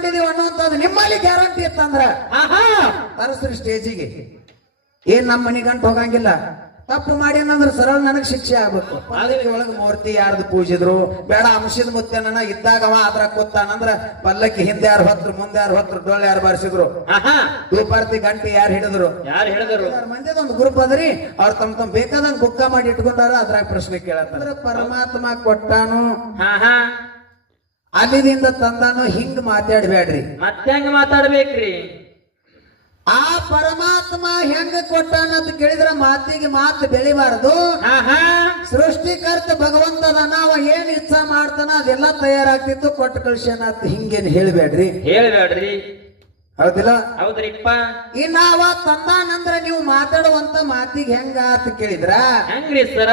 ತಿಳ್ಕೊಂಡಿದೀವಿ ಅನ್ನುವಂಥದ್ದು ನಿಮ್ಮಲ್ಲಿ ಗ್ಯಾರಂಟಿ ಇತ್ತಂದ್ರ ತರಸ್ರಿ ಸ್ಟೇಜಿಗೆ ಏನ್ ನಮ್ಮ ಮನೆ ಗಂಟು ಹೋಗಂಗಿಲ್ಲ. ತಪ್ಪು ಮಾಡಿ ಅನ್ನಂದ್ರೆ ಸರಳ ನನಗ್ ಶಿಕ್ಷೆ ಆಗ್ಬೇಕು. ಪಲ್ಲಕ್ಕಿ ಒಳಗ ಮೂರ್ತಿ ಯಾರ್ದು ಪೂಜಿದ್ರು ಬೇಡ, ಅಂಶದ ಮುತ್ತನ ಇದ್ದಾಗವ ಅದ್ರ ಕೂತಾನಂದ್ರ ಪಲ್ಲಕ್ಕಿ ಹಿಂದೆ ಯಾರು ಹೊತ್ರು ಮುಂದೆ ಯಾರು ಹೊತ್ರು ಡೊಳ್ಳು ಯಾರು ಬಾರಿಸಿದ್ರು ದೂಪಾರ್ತಿ ಗಂಟೆ ಯಾರು ಹಿಡಿದ್ರು ಮಂದಿದ ಒಂದು ಗ್ರೂಪ್ ಅದ್ರಿ. ಅವ್ರು ತಮ್ಮ ಬೇಕಾದಂಗ ಬುಕ್ಕ ಮಾಡಿ ಇಟ್ಕೊಂಡಾರ ಅದ್ರಾಗ ಪ್ರಶ್ನೆ ಕೇಳತ್ತಂದ್ರ ಪರಮಾತ್ಮ ಕೊಟ್ಟಾನು ಅಲ್ಲಿದಿಂದ ತಂದಾನು ಹಿಂಗ್ ಮಾತಾಡ್ಬೇಡ್ರಿ. ಮತ್ತೆ ಹೆಂಗ ಮಾತಾಡ್ಬೇಕ್ರಿ? ಆ ಪರಮಾತ್ಮ ಹೆಂಗ ಕೊಟ್ಟಾನ ಅಂತ ಕೇಳಿದ್ರ ಮಾತಿಗೆ ಮಾತು ಬೆಳಿಬಾರದು. ಸೃಷ್ಟಿಕರ್ತ ಭಗವಂತನ ನಾವ ಏನ್ ಇಚ್ಛಾ ಮಾಡ್ತಾನ ಅದೆಲ್ಲ ತಯಾರಾಗ್ತಿತ್ತು ಕೊಟ್ಟು ಕಳ್ಸ್ಯಾನ ಅಂತ ಹಿಂಗೇನ್ ಹೇಳ್ಬೇಡ್ರಿ. ಹೌದಿಲ್ಲ? ಹೌದ್ರಿಪ್ಪ. ನಾವ ತಂದಾನಂದ್ರ ನೀವು ಮಾತಾಡುವಂತ ಮಾತಿಗೆ ಹೆಂಗ ಅಂತ ಕೇಳಿದ್ರ ಹೆಂಗ್ರಿ ಸರ?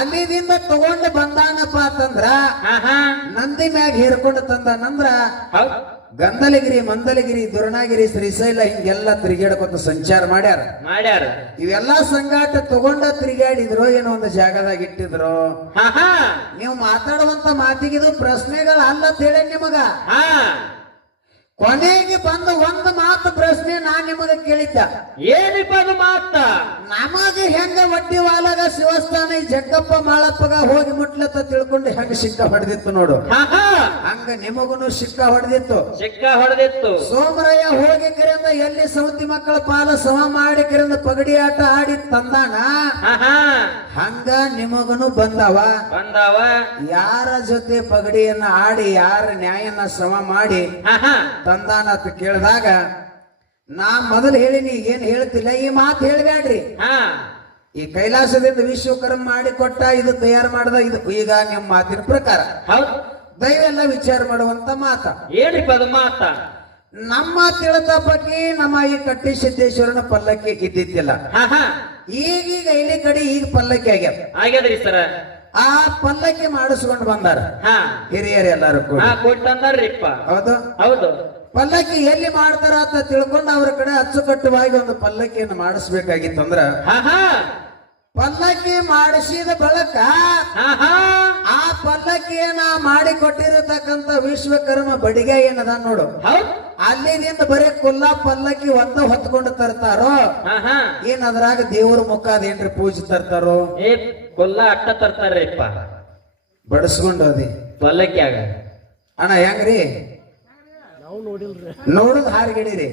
ಅಲ್ಲಿದಿಂದ ತಗೊಂಡು ಬಂದಾನಪ್ಪ ಅಂತಂದ್ರ ನಂದಿ ಮ್ಯಾಗ ಹೇರ್ಕೊಂಡು ತಂದಾನಂದ್ರ ಗಂಧಲಗಿರಿ, ಮಂದಲಗಿರಿ, ದುರ್ಣಗಿರಿ, ಶ್ರೀಶೈಲ ಹಿಂಗೆಲ್ಲ ತಿರುಗಾಡ್ಕೊತ ಸಂಚಾರ ಮಾಡ್ಯಾರ. ಇವೆಲ್ಲಾ ಸಂಗಾಟ ತಗೊಂಡ ತಿರುಗಾಡಿದ್ರು ಏನೋ ಒಂದು ಜಾಗದಾಗ ಇಟ್ಟಿದ್ರು. ನೀವು ಮಾತಾಡುವಂತ ಮಾತಿಗಿದು ಪ್ರಶ್ನೆಗಳ ಅಲ್ಲ ಹೇಳಿ ನಿಮಗ. ಕೊನೆಗೆ ಬಂದು ಒಂದು ಮಾತು ಪ್ರಶ್ನೆ ನಾನ್ ನಿಮಗ ಕೇಳಿದ್ದ. ಏನಿಪ್ಪ ಅದು ಮಾತ? ನಮಗ ಹೆಂಗ ವಡ್ಡಿ ವಾಲಾಗ ಶಿವಸ್ಥಾನ ಈ ಜಗ್ಗಪ್ಪ ಮಾಳಪ್ಪಗ ಹೋಗಿ ಮುಟ್ಲತ್ತ ತಿಳ್ಕೊಂಡು ಹೆಂಗ ಶಿಕ್ಕ ಹೊಡೆದಿತ್ತು ನೋಡು. ಹಂಗ ನಿಮಗುನು ಶಿಕ್ಕ ಹೊಡೆದಿತ್ತು. ಸೋಮರಯ್ಯ ಹೋಗಿ ಕರೆಯಿಂದ ಎಲ್ಲಿ ಸೌತಿ ಮಕ್ಕಳ ಪಾಲ ಸಮ ಮಾಡಿ ಕರೆಯಿಂದ ಪಗಡಿ ಆಟ ಆಡಿ ತಂದಾನ. ಹಂಗ ನಿಮಗುನು ಬಂದವ. ಯಾರ ಜೊತೆ ಪಗಡಿಯನ್ನ ಆಡಿ ಯಾರ ನ್ಯಾಯನ ಸಮ ಮಾಡಿ ತಂದಾನ ಅಂತ ಕೇಳಿದಾಗ ನಾ ಮೊದಲು ಹೇಳಿನಿ, ಏನ್ ಹೇಳ್ತಿಲ್ಲ ಈ ಮಾತು ಹೇಳ್ಬೇಡ್ರಿ. ಈ ಕೈಲಾಸದಿಂದ ವಿಶ್ವಕರ್ಮ ಮಾಡಿ ಕೊಟ್ಟ, ಇದು ತಯಾರು ಮಾಡದ, ಇದು ಈಗ ನಿಮ್ಮ ಮಾತಿನ ಪ್ರಕಾರ ದೈವ ಎಲ್ಲ ವಿಚಾರ ಮಾಡುವಂತ ಮಾತ. ಏನಿಪ್ಪ ಅದು ಮಾತ? ನಮ್ಮ ತಿಳಿದ ಬಗ್ಗೆ ನಮ್ಮ ಈ ಕಟ್ಟಿ ಸಿದ್ದೇಶ್ವರನ ಪಲ್ಲಕ್ಕಿ ಇದ್ದಿದ್ದಿಲ್ಲ. ಈಗೀಗ ಇಲ್ಲಿ ಕಡೆ ಈಗ ಪಲ್ಲಕ್ಕಿ ಆಗ್ಯದ್ರಿ ಸರ. ಆ ಪಲ್ಲಕ್ಕಿ ಮಾಡಿಸ್ಕೊಂಡು ಬಂದಾರ ಹಿರಿಯರು ಎಲ್ಲಾರು ಕೊಟ್ಟಂದಾರ್ರಿಪ್ಪ. ಹೌದು. ಪಲ್ಲಕ್ಕಿ ಎಲ್ಲಿ ಮಾಡ್ತಾರ ಅಂತ ತಿಳ್ಕೊಂಡು ಅವ್ರ ಕಡೆ ಅಚ್ಚುಕಟ್ಟುವಾಗಿ ಒಂದು ಪಲ್ಲಕ್ಕಿಯನ್ನು ಮಾಡಿಸ್ಬೇಕಾಗಿತ್ತಂದ್ರ ಪಲ್ಲಕ್ಕಿ ಮಾಡಿಸಿದ ಬಳಿಕ ಆ ಪಲ್ಲಕ್ಕಿಯನ್ನ ಮಾಡಿ ಕೊಟ್ಟಿರತಕ್ಕಂತ ವಿಶ್ವಕರ್ಮ ಬಡಿಗೆ ಏನದ ನೋಡು, ಅಲ್ಲಿನಿಂದ ಬರೀ ಕುಲ್ಲ ಪಲ್ಲಕ್ಕಿ ಒಂದ ಹೊತ್ಕೊಂಡು ತರ್ತಾರೋ ಏನ್ ಅದ್ರಾಗ ದೇವ್ರ ಮುಖ ಅದೇನ್ರಿ ಪೂಜೆ ತರ್ತಾರೋ? ಕುಲ್ಲ ಅಟ್ಟ ತರ್ತಾರ್ರಿಪ್ಪ ಬಡಿಸ್ಕೊಂಡು ಅದಿ ಪಲ್ಲಕ್ಕಿಯಾಗ. ಅಣ್ಣ ಹೆಂಗ್ರಿ ನೋಡುದ್ ಹಾರಿಗಿಡಿರಿ.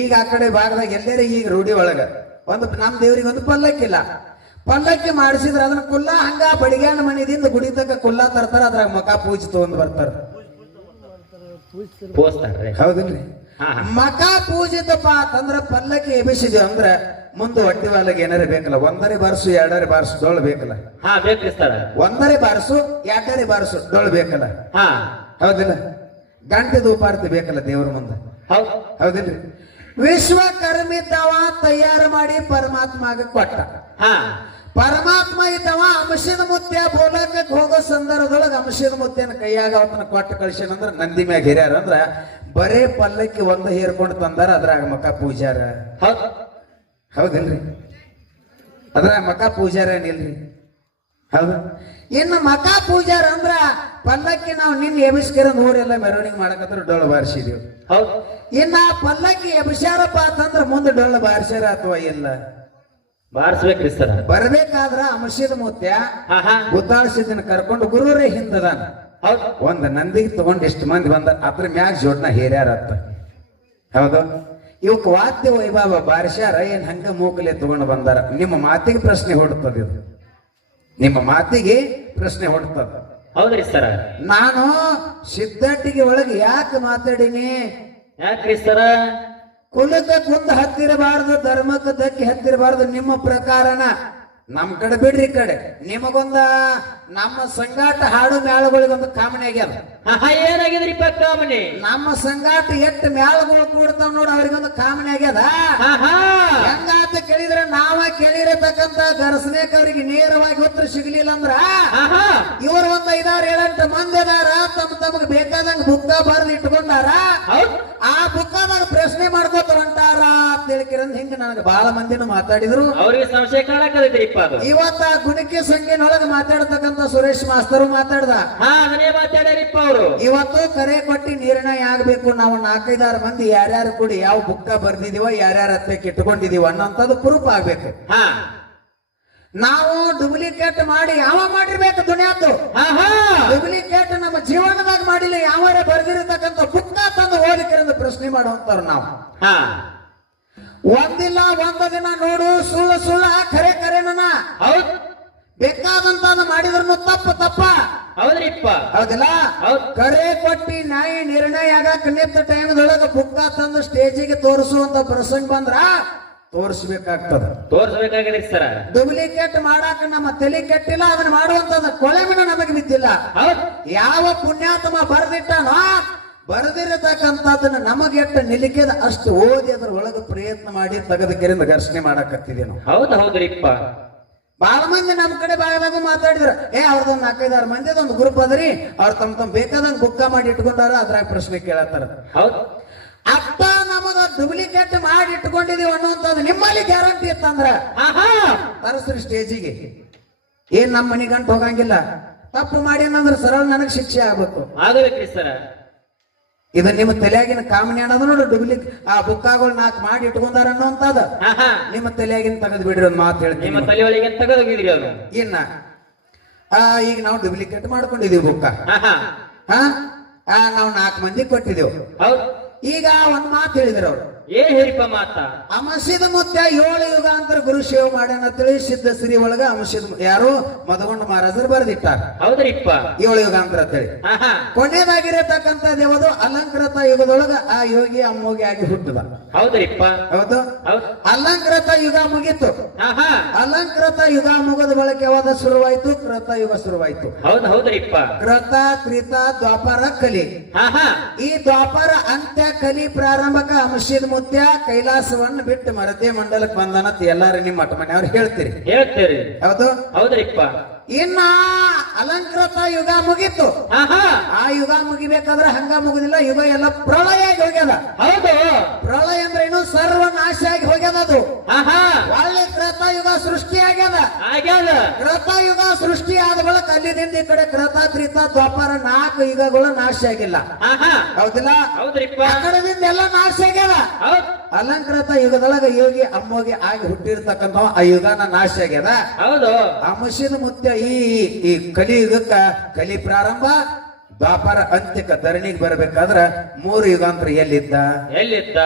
ಈಗ ಆ ಕಡೆ ಭಾಗದಾಗ ಎಲ್ಲೇರಿ ಈಗ ರೂಢಿ ಒಳಗ ಒಂದು ನಮ್ ದೇವ್ರಿಗೆ ಒಂದು ಪಲ್ಲಕ್ಕಿಲ್ಲ. ಪಲ್ಲಕ್ಕಿ ಮಾಡಿಸಿದ್ರ ಅದನ್ನ ಕುಲ್ಲ ಹಂಗ ಬಡಿಗ್ಯಾನ ಮನಿದಿಂದ ಗುಡಿ ತಕ್ಕ ಕುಲ್ಲ ತರ್ತಾರ, ಅದ್ರಾಗ ಮಕ ಪೂಜೆ ತಗೊಂಡ್ ಬರ್ತಾರ. ಹೌದಿಲ್ರಿ? ಮಕ ಪೂಜಿತಪ್ಪ ಅಂತಂದ್ರ ಪಲ್ಲಕ್ಕಿ ಎಬಿಸಿದ್ವಿ ಅಂದ್ರ ಮುಂದೆ ಹೊಟ್ಟಿ ವಾಲಗೆ ಏನಾರ ಬೇಕಲ್ಲ, ಒಂದರೆ ಬಾರಿಸು ಎರಡರೆ ಬಾರಿಸು ಡೊಳ್ಳು ಬೇಕಲ್ಲ. ಒಂದರೆ ಬಾರಿಸು ಎರಡರೆ ಬಾರಿಸು ಡೊಳ್ಳು ಬೇಕಲ್ಲ. ಹೌದಿಲ್ಲ? ಗಂಟೆ ಧೂಪಾರ್ತಿ ಬೇಕಲ್ಲ ದೇವ್ರ ಮುಂದೆ. ಹೌದಿಲ್ರಿ? ವಿಶ್ವಕರ್ಮಿದ್ದವ ತಯಾರು ಮಾಡಿ ಪರಮಾತ್ಮಗೆ ಕೊಟ್ಟ. ಪರಮಾತ್ಮ ಇದ್ದವ ಅಂಶದ ಮುತ್ಯ ಬೋಲಕಕ್ಕೆ ಹೋಗೋ ಸಂದರ್ಭದೊಳಗ ಅಂಶದ ಮುತ್ಯನ ಕೈಯಾಗ ಅವತನ ಕೊಟ್ಟ ಕಳ್ಸೇನಂದ್ರ ನಂದಿ ಮ್ಯಾಗ ಹಿರಿಯಾರ ಅಂದ್ರ ಬರೇ ಪಲ್ಲಕ್ಕಿ ಒಂದು ಹೇರ್ಕೊಂಡು ತಂದಾರ, ಅದ್ರಾಗ ಮಕ ಪೂಜಾರ. ಹೌದಿಲ್ರಿ? ಅದ್ರಾಗ ಮಕ ಪೂಜಾರ ಏನಿಲ್ರಿ? ಹೌದು. ಇನ್ನು ಮಕ ಪೂಜಾರ ಅಂದ್ರ ಪಲ್ಲಕ್ಕಿ ನಾವು ನಿನ್ನ ಎಬಿಸ್ಕರ ನೋರೆಲ್ಲ ಮೆರವಣಿಗೆ ಮಾಡಕತ್ರ ಡೊಳ್ಳು ಬಾರಿಸಿದೀವಿ. ಇನ್ನ ಪಲ್ಲಕ್ಕಿ ಎಬಿಸ್ಯಾರಪ್ಪ ಅಂತಂದ್ರ ಮುಂದೆ ಡೊಳ್ಳು ಬಾರಿಸ್ಯಾರ ಅಥವಾ ಇಲ್ಲ? ಬಾರಿಸ್ಬೇಕ್ರಿ ಸರ್. ಬರ್ಬೇಕಾದ್ರ ಅಂಶದ ಮುತ್ಯ ಗುದ್ದಾಳ್ಸಿದ್ದನ್ನ ಕರ್ಕೊಂಡು ಗುರುರೇ ಹಿಂದದಾನ. ಒಂದ್ ನಂದಿಗೆ ತಗೊಂಡ್ ಎಷ್ಟು ಮಂದಿ ಬಂದ, ಅದ್ರ ಮ್ಯಾಗ ಜೋಡ್ನ ಹೇರ್ಯಾರತ್ತ. ಹೌದು? ಇವಕ್ ವಾದ್ಯ ವೈಭವ ಬಾರಿಸ್ಯಾರ ಏನ್ ಹಂಗ ಮೂಕಲೆ ತಗೊಂಡು ಬಂದಾರ? ನಿಮ್ಮ ಮಾತಿಗೆ ಪ್ರಶ್ನೆ ಹೊಡ್ತದ ಇದು. ನಿಮ್ಮ ಮಾತಿಗೆ ಪ್ರಶ್ನೆ ಹೊಡ್ತದ. ಹೌದ್ರಿ ಸರ. ನಾನು ಸಿದ್ಧಟ್ಟಿಗೆ ಒಳಗೆ ಯಾಕೆ ಮಾತಾಡಿನಿ? ಯಾಕ್ರಿ ಸರ? ಕುಲಕ್ಕೆ ಕುಂದ ಹತ್ತಿರಬಾರದು, ಧರ್ಮಕ್ಕೆ ಧಕ್ಕೆ ಹತ್ತಿರಬಾರದು. ನಿಮ್ಮ ಪ್ರಕಾರನ ನಮ್ ಕಡೆ ಬಿಡ್ರಿ, ಈ ಕಡೆ ನಿಮಗೊಂದ ನಮ್ಮ ಸಂಗಾಟ ಹಾಡು ಮ್ಯಾಳಗಳಿಗೊಂದು ಕಾಮಣಿ ಆಗ್ಯಾದ. ಏನಾಗ್ಯದ್ರಿಪ್ಪ ಕಾಮಣಿ? ನಮ್ಮ ಸಂಗಾಟ ಎಷ್ಟು ಮ್ಯಾಳಗಳು ಕೂಡ್ತಾವ ನೋಡ, ಅವ್ರಿಗೊಂದು ಕಾಮಣಿ ಆಗ್ಯದ. ಹೆಂಗಾತ ಕೇಳಿದ್ರೆ ನಾವ ಕೇಳಿರತಕ್ಕಂತ ಗರಸನೇಕ ಅವ್ರಿಗೆ ನೇರವಾಗಿ ಉತ್ತರ ಸಿಗ್ಲಿಲ್ಲ ಅಂದ್ರ ಇವ್ರ ಒಂದ್ 5-7-8 ಮಂದಿ ಅದಾರ, ತಮಗ್ ಬೇಕಾದಂಗ ಬುಕ್ಕ ಬರ್ದು ಇಟ್ಕೊಂಡಾರ. ಆ ಬುಕ್ಕದಾಗ ಪ್ರಶ್ನೆ ಮಾಡ್ಕೋತ ಹೊಂಟಾರ ಅಂತ ಹೋಗಿರಂದ್ ಹಿಂಗ ನನಗೆ ಬಹಳ ಮಂದಿನ ಮಾತಾಡಿದ್ರು. ಅವ್ರಿಗೆ ಸಂಶಯ ಕಾಣಕತ್ತೈತ್ರಿಪ್ಪ ಅದು. ಇವತ್ತ ಗುಣಿಕೆ ಸಂಖ್ಯೆನೊಳಗ ಮಾತಾಡ್ತಕ್ಕಂತ ಸುರೇಶ್ ಮಾಸ್ತರು ಮಾತಾಡ್ದ. ಅದನ್ನೇ ಮಾತಾಡ್ಯಾರಿಪ್ಪ ಅವರು. ಇವತ್ತು ಕರೆ ಕೊಟ್ಟಿ ನಿರ್ಣಯ ಆಗ್ಬೇಕು. ನಾವು 4-5 ಮಂದಿ ಯಾರ್ಯಾರು ಕೂಡಿ ಯಾವ ಬುಕ್ಕ ಬರ್ದಿದೀವ, ಯಾರ್ಯಾರ ಹತ್ತಕ್ಕೆ ಇಟ್ಕೊಂಡಿದೀವ ಅನ್ನೋಂಥದ್ದು ಪ್ರೂಫ್ ಆಗ್ಬೇಕು. ನಾವು ಡೂಪ್ಲಿಕೇಟ್ ಮಾಡಿ ಯಾವ ಮಾಡಿರ್ಬೇಕು ದುನಿಯಾದ್ದು. ಡೂಪ್ಲಿಕೇಟ್ ನಮ್ಮ ಜೀವನದಾಗ ಮಾಡಿಲ್ಲ, ಯಾವಾರ ಬರ್ದಿರತಕ್ಕಂಥ ಬುಕ್ಕ ತಂದು ಓದಿಕರಿಂದ ಪ್ರಶ್ನೆ ಮಾಡುವಂತವ್ರು ನಾವು. ಒಂದಿಲ್ಲ ಒಂದು ದಿನ ನೋಡು ಸುಳ್ಳ ಖರೆ ಖರೇನ ಹೌದ್ ಬೇಕಾದಂತ ಮಾಡಿದ್ರು ತಪ್ಪ ಹೌದ್ರಿಪ್ಪ. ಹೌದಿಲ್ಲ. ಕರೆ ಕೊಟ್ಟಿ ನ್ಯಾಯ ನಿರ್ಣಯ ಆಗಕ್ ನಿಂತ ಟೈಮ್ದೊಳಗ ಬುಕ್ಕ ತಂದು ಸ್ಟೇಜಿಗೆ ತೋರಿಸುವಂತ ಪ್ರಸಂಗ ಬಂದ್ರ ತೋರಿಸ್ಬೇಕಾಗ್ತದ. ತೋರಿಸ್ಬೇಕಾಗಿದೆ ಸರ. ಡೂಪ್ಲಿಕೇಟ್ ಮಾಡಾಕ ನಮ್ಮ ತಲೆ ಕೆಟ್ಟಿಲ್ಲ, ಅದನ್ನ ಮಾಡುವಂತದ ಕೊಳೆಮಿನ ನಮಗೆ ಬಿದ್ದಿಲ್ಲ. ಯಾವ ಪುಣ್ಯಾತ್ಮ ಬರ್ದಿಟ್ಟನೋ ಬರೆದಿರತಕ್ಕಂಥದ್ದನ್ನ ನಮಗೆಟ್ಟ ನಿಲಿಕೆದ ಅಷ್ಟು ಓದಿ ಅದ್ರ ಒಳಗೆ ಪ್ರಯತ್ನ ಮಾಡಿ ತೆಗೆದಕೆರಿಂದ ಘರ್ಷಣೆ ಮಾಡಾಕತ್ತಿದೆ ನಾವು. ಹೌದ್ರಿಪ್ಪ. ಬಹಳ ಮಂದಿ ನಮ್ಮ ಕಡೆ ಭಾಗದಾಗೂ ಮಾತಾಡಿದ್ರು. ಅವ್ರದೊಂದು 4-5 ಮಂದಿದೊಂದು ಗ್ರೂಪ್ ಅದರಿ, ಅವ್ರ ತಮ್ಮ ಬೇಕಾದಂಗ ಬುಕ್ಕ ಮಾಡಿ ಇಟ್ಕೊಂಡಾರ, ಅದ್ರಾಗ ಪ್ರಶ್ನೆ ಕೇಳತ್ತಾರ. ಹೌದು. ಅಪ್ಪ ನಮಗ ಡೂಪ್ಲಿಕೇಟ್ ಮಾಡಿ ಇಟ್ಕೊಂಡಿದೀವಿ ಅನ್ನುವಂಥದ್ದು ನಿಮ್ಮಲ್ಲಿ ಗ್ಯಾರಂಟಿ ಇತ್ತಂದ್ರ ತರಸ್ರಿ ಸ್ಟೇಜಿಗೆ. ಏನ್ ನಮ್ಮ ಮನಿ ಗಂಟು ಹೋಗಂಗಿಲ್ಲ. ತಪ್ಪು ಮಾಡಿ ಅನ್ನಂದ್ರ ಸರಳ ನನಗ್ ಶಿಕ್ಷೆ ಆಗ್ಬೇಕು. ಆಗಬೇಕ್ರಿ ಸರ. ಇದು ನಿಮ್ಮ ತಲೆಯಾಗಿನ ಕಾಮನಿ ಅನ್ನೋದು ನೋಡು. ಆ ಬುಕ್ಕಾಗಳು 4 ಮಾಡಿ ಇಟ್ಕೊಂಡಾರ ಅನ್ನೋಂಥದ್ದು ನಿಮ್ಮ ತಲೆಯಾಗಿನ ತೆಗೆದು ಬಿಡ್ರಿ. ಒಂದು ಮಾತು ಹೇಳ್ತೀನಿ, ನಿಮ್ಮ ತಲೆಯೊಳಗೆ ತೆಗೆದೋಗಿದ್ರಿ ಅದು. ಇನ್ನ ಈಗ ನಾವು ಡೂಪ್ಲಿಕೇಟ್ ಮಾಡ್ಕೊಂಡಿದೀವಿ ಬುಕ್ಕ. ನಾವು 4 ಮಂದಿ ಕೊಟ್ಟಿದ್ದೇವು. ಹೌದು. ಈಗ ಒಂದ್ ಮಾತು ಹೇಳಿದ್ರು ಅವ್ರು. ಏನ್ ಹೇಳಿಪ್ಪ ಮಾತ? ಅಮಸಿದ ಮುತ್ಯ 7 ಯುಗಾಂತರ ಗುರು ಸೇವೆ ಮಾಡ್ಯಾನ ತಿಳಿ ಸಿದ್ಧ ಶ್ರೀ ಒಳಗ ಅಮಸಿದ ಯಾರು ಮದಗೊಂಡ ಮಹಾರಾಜರು ಬರೆದಿಟ್ಟಾರ. ಹೌದ್ರಿಪ್ಪ. 7 ಯುಗಾಂತರ ಅಂತೇಳಿ. ಕೊನೆಯದಾಗಿರತಕ್ಕಂತ ದೇವದು ಅಲಂಕೃತ ಯುಗದೊಳಗ ಆ ಯೋಗಿ ಅಮ್ಮೋಗಿ ಆಗಿ ಹುಟ್ಟದ. ಹೌದ್ರಿಪ್ಪ. ಹೌದು. ಅಲಂಕೃತ ಯುಗ ಮುಗೀತು. ಅಲಂಕೃತ ಯುಗ ಮುಗದ ಬಳಕೆ ಯಾವಾಗ ಶುರುವಾಯ್ತು? ಕೃತ ಯುಗ ಶುರುವಾಯ್ತು. ಹೌದ್ರಿಪ್ಪ. ಕೃತ ತ್ರೇತ ದ್ವಾಪರ ಕಲಿ. ಈ ದ್ವಾಪರ ಅಂತ್ಯ ಕಲಿ ಪ್ರಾರಂಭಕ ಅಮಸಿದ ಮುತ್ಯ ಕೈಲಾಸವನ್ನ ಬಿಟ್ಟು ಮರತೆ ಮಂಡಲಕ್ಕೆ ಬಂದನತ್ ಎಲ್ಲಾರು ನಿಮ್ಮ ಮಠ ಮನೆಯವ್ರು ಹೇಳ್ತೀರಿ. ಹೌದು. ಹೌದ್ರಿಪ್ಪ. ಇನ್ನ ಅಲಂಕೃತ ಯುಗ ಮುಗೀತು. ಆ ಯುಗ ಮುಗಿಬೇಕಾದ್ರೆ ಹಂಗ ಮುಗುದಿಲ್ಲ. ಯುಗ ಎಲ್ಲ ಪ್ರಳಯ ಆಗಿ ಹೋಗ್ಯದ. ಹೌದು. ಪ್ರಳಯ ಅಂದ್ರೆ ಏನು? ಸರ್ವನಾಶ ಆಗಿ ಹೋಗ್ಯದ. ಅದು ಒಳ್ಳೆ ಕೃತ ಯುಗ ಸೃಷ್ಟಿ ಆಗ್ಯದ. ಕೃತ ಯುಗ ಸೃಷ್ಟಿ ಆದ ಬಳಿಕ ಅಲ್ಲಿದಿಂದ ಈ ಕಡೆ ಕೃತ ತ್ರೇತ ದ್ವಾಪರ 4 ಯುಗಗಳು ನಾಶ ಆಗಿಲ್ಲ. ಹೌದಿಲ್ಲ. ಆ ಕಡೆದಿಂದ ಎಲ್ಲ ನಾಶ ಆಗ್ಯದ. ಅಲಂಕೃತ ಯುಗದೊಳಗ ಯೋಗಿ ಅಮ್ಮೋಗಿ ಆಗಿ ಹುಟ್ಟಿರ್ತಕ್ಕಂಥ ಆ ಯುಗನ ನಾಶ ಆಗ್ಯದ. ಹೌದು. ಅಮಸಿದ ಮುತ್ಯ ಈ ಕಲಿಯುಗಕ್ಕ ಕಲಿ ಪ್ರಾರಂಭ ದ್ವಾಪರ ಅಂತ್ಯಕ್ಕ ಧರಣಿಗೆ ಬರ್ಬೇಕಾದ್ರ 3 ಯುಗಾಂತರ ಎಲ್ಲಿದ್ದ?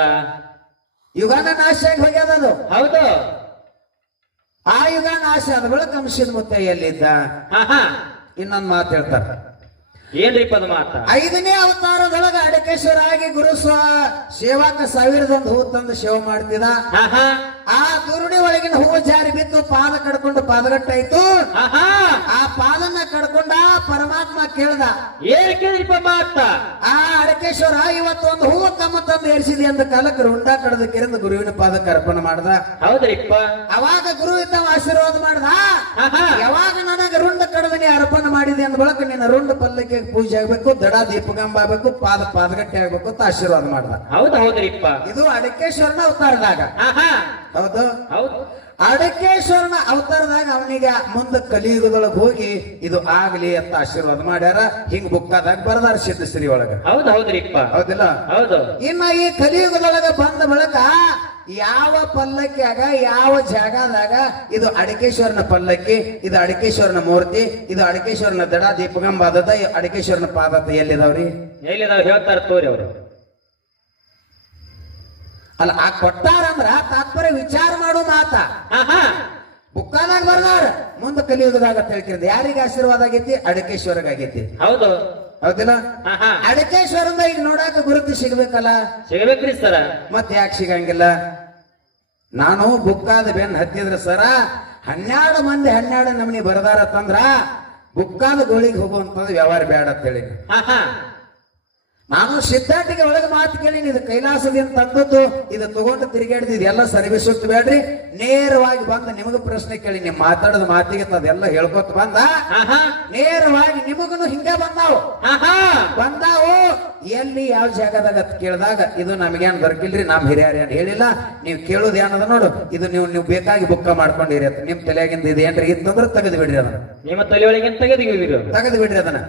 ಯುಗಾನ ನಾಶ ಆಗಿ ಹೋಗ್ಯದ ಅದು. ಹೌದು. ಆ ಯುಗ ನಾಶ ಆದ ಬಳಿಕ ಅಮಸಿದ ಮುತ್ಯ ಎಲ್ಲಿದ್ದ? ಇನ್ನೊಂದು ಮಾತು ಹೇಳ್ತಾರ. ಏನ್ರಿಪ್ಪ ಅದು ಮಾತ? 5ನೇ ಅವತಾರದೊಳಗ ಅಡಕೇಶ್ವರ ಆಗಿ ಗುರು ಸೇವಾಕ 1000 ಹೂ ತಂದು ಸೇವೆ ಮಾಡ್ತಿದ. ಆ ದುರುಡಿ ಒಳಗಿನ ಹೂವು ಜಾರಿ ಬಿತ್ತು, ಪಾದ ಕಡ್ಕೊಂಡು ಪಾದಗಟ್ಟಾಯ್ತು. ಆ ಪಾದನ್ನ ಕಡ್ಕೊಂಡ ಪರಮಾತ್ಮ ಕೇಳ್ದ. ಏನ್ ಕೇಳಿಪ್ಪ ಮಾತ? ಆ ಅಡಕೇಶ್ವರ ಇವತ್ತು ಒಂದು ಹೂವು ಕಮ್ಮ ತಂದು ಏರಿಸಿದೆ ಅಂದ ಕಾಲಕ್ಕೆ ರುಂಡ ಕಡದ ಕೆರೆಂದು ಗುರುವಿನ ಪಾದಕ್ಕೆ ಅರ್ಪಣೆ ಮಾಡ್ದ. ಹೌದ್ರಿಪ್ಪ. ಅವಾಗ ಗುರು ಇದ್ದಾವ ಆಶೀರ್ವಾದ ಮಾಡ್ದ. ಯಾವಾಗ ನನಗೆ ರುಂಡ ಕಡದನೆ ಅರ್ಪಣೆ ಮಾಡಿದೆ ಅಂದ ಬಳಕ ನಿನ್ನ ರುಂಡ ಪಲ್ಲಕ್ಕೆ ಪೂಜೆ ಆಗ್ಬೇಕು, ದಡ ದೀಪಗಂಬ ಆಗ್ಬೇಕು, ಪಾದಗಟ್ಟೆ ಆಗ್ಬೇಕು ಅಂತ ಆಶೀರ್ವಾದ ಮಾಡ್ದ. ಹೌದ್ರಿಪ್ಪ. ಇದು ಅಡಕೇಶ್ವರನ ಅವತಾರದಾಗ. ಹೌದು. ಅಡಕೇಶ್ವರನ ಅವತಾರದಾಗ ಅವನಿಗೆ ಮುಂದೆ ಕಲಿಯುಗದೊಳಗೆ ಹೋಗಿ ಇದು ಆಗ್ಲಿ ಅಂತ ಆಶೀರ್ವಾದ ಮಾಡ್ಯಾರ. ಹಿಂಗ್ ಬುಕ್ಕಾದಾಗ ಬರದಾರ ಸಿದ್ಧಶ್ರೀ ಒಳಗ. ಹೌದ್ರಿಪ್ಪ. ಹೌದಿಲ್ಲ. ಹೌದು. ಇನ್ನ ಈ ಕಲಿಯುಗದೊಳಗ ಬಂದ ಬಳಿಕ ಯಾವ ಪಲ್ಲಕ್ಕಿಯಾಗ ಯಾವ ಜಾಗದಾಗ ಇದು ಅಡಕೇಶ್ವರನ ಪಲ್ಲಕ್ಕಿ, ಇದು ಅಡಕೇಶ್ವರನ ಮೂರ್ತಿ, ಇದು ಅಡಕೇಶ್ವರನ ದಡ ದೀಪಗಂಬ ಆದದ, ಅಡಕೇಶ್ವರನ ಪಾದತ ಎಲ್ಲಿದಾವ್ರಿ? ಹೇಳ್ತಾರ ತೋರಿ ಅವರು. ಅಲ್ಲ, ಆ ಕೊಟ್ಟಾರಂದ್ರ ತಾತ್ಪರ್ಯ ವಿಚಾರ ಮಾಡೋ ಮಾತ. ಬುಕ್ಕಾದಾಗ ಬರ್ದಾರ. ಮುಂದೆ ಕಲಿಯುಗದಾಗ ತಿಳ್ಕೊಂಡ್ ಯಾರಿಗೆ ಆಶೀರ್ವಾದ ಆಗೈತಿ? ಅಡಕೇಶ್ವರಗ ಆಗೈತಿ. ಹೌದು. ಹೌದಿಲ್ಲ. ಅಡಕೇಶ್ವರಿಂದ ಈಗ ನೋಡಾಕ ಗುರುತು ಸಿಗ್ಬೇಕಲ್ಲ? ಸಿಗಬೇಕ್ರಿ ಸರ. ಮತ್ತೆ ಯಾಕೆ ಸಿಗಂಗಿಲ್ಲ? ನಾನು ಬುಕ್ಕಾದ ಬೆನ್ ಹತ್ತಿದ್ರ ಸರ 12 ಮಂದಿ 12 ನಮನಿ ಬರ್ದಾರತ್ತಂದ್ರ ಬುಕ್ಕಾದ ಗೋಳಿಗೆ ಹೋಗುವಂತದ್ದು ವ್ಯವಹಾರ ಬೇಡ ಅಂತ ಹೇಳಿ ನಾನು ಸಿದ್ಧಾರ್ಥಿಗೆ ಒಳಗೆ ಮಾತು ಕೇಳಿನಿ. ಇದು ಕೈಲಾಸದಿಂದ ತಂದದ್ದು, ಇದು ತಗೊಂಡು ತಿರುಗಾಡಿದ್ದು, ಎಲ್ಲ ಸರ್ವಿಸ್ ಹೋಗ್ತು ಬೇಡ್ರಿ. ನೇರವಾಗಿ ಬಂದ ನಿಮಗ ಪ್ರಶ್ನೆ ಕೇಳಿ, ನಿಮ್ ಮಾತಾಡೋದು ಮಾತಿಗೆ ಅದೆಲ್ಲ ಹೇಳ್ಕೊತ ಬಂದ. ನೇರವಾಗಿ ನಿಮಗನು ಹಿಂಗ ಬಂದಾವು. ಎಲ್ಲಿ ಯಾವ ಜಾಗದಾಗ ಅಂತ ಕೇಳಿದಾಗ ಇದು ನಮಗೇನು ದೊರಕಿಲ್ರಿ ನಮ್ಮ ಹಿರಿಯರು ಏನು ಹೇಳಿಲ್ಲ, ನೀವು ಕೇಳೋದು ಏನದ ನೋಡು, ಇದು ನೀವು ಬೇಕಾಗಿ ಬುಕ್ಕ ಮಾಡ್ಕೊಂಡಿರಿ ಅಂತ ನಿಮ್ ತಲೆಯಾಗಿಂದ ಇದು ಏನ್ರಿ ಇತ್ತಂದ್ರೆ ತೆಗೆದು ಬಿಡ್ರಿ ಅದನ್ನ, ನಿಮ್ಮ ತಲೆಯೊಳಗೆ ತೆಗೆದು ಬಿಡ್ರಿ ಅದನ್ನ.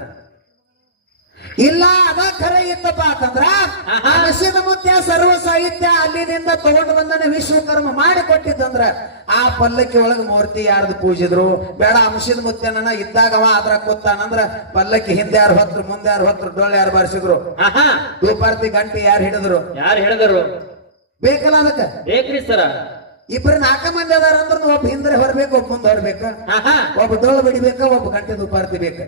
ಇಲ್ಲ ಅದ ಖರೆ ಇತ್ತಪ್ಪ ಅಂತಂದ್ರ ಅಂಶದ ಮುತ್ಯ ಸರ್ವ ಸಾಹಿತ್ಯ ಅಲ್ಲಿದಿಂದ ತಗೊಂಡು ಬಂದನ ವಿಶ್ವಕರ್ಮ ಮಾಡಿ ಕೊಟ್ಟಿದ್ದಂದ್ರ ಆ ಪಲ್ಲಕ್ಕಿ ಒಳಗ ಮೂರ್ತಿ ಯಾರ್ದು ಪೂಜಿದ್ರು ಬೇಡ, ಅಂಶದ ಮುತ್ಯನ ಇದ್ದಾಗವ ಅದ್ರ ಕೂತಾನಂದ್ರ ಪಲ್ಲಕ್ಕಿ ಹಿಂದೆ ಯಾರು ಹೊತ್ರು ಮುಂದೆ ಯಾರು ಹೊತ್ರು ಡೊಳ್ಳು ಯಾರು ಬಾರಿಸಿದ್ರು, ಧೂಪಾರ್ತಿ ಗಂಟೆ ಯಾರು ಹಿಡಿದ್ರು ಬೇಕಲ್ಲ ಅದಕ್ಕ ಬೇಕ್ರಿ ಸರ. ಇಬ್ರು 4 ಮಂದಿ ಅದಾರ ಅಂದ್ರ ಒಬ್ಬ ಹಿಂದ್ರೆ ಹೊರಬೇಕು, ಒಬ್ಬ ಮುಂದೆ ಹೊರಬೇಕ, ಒಬ್ಬ ಡೊಳ್ಳು ಬಿಡಿಬೇಕ, ಒಬ್ಬ ಗಂಟೆ ಧೂಪಾರ್ತಿ ಬೇಕ,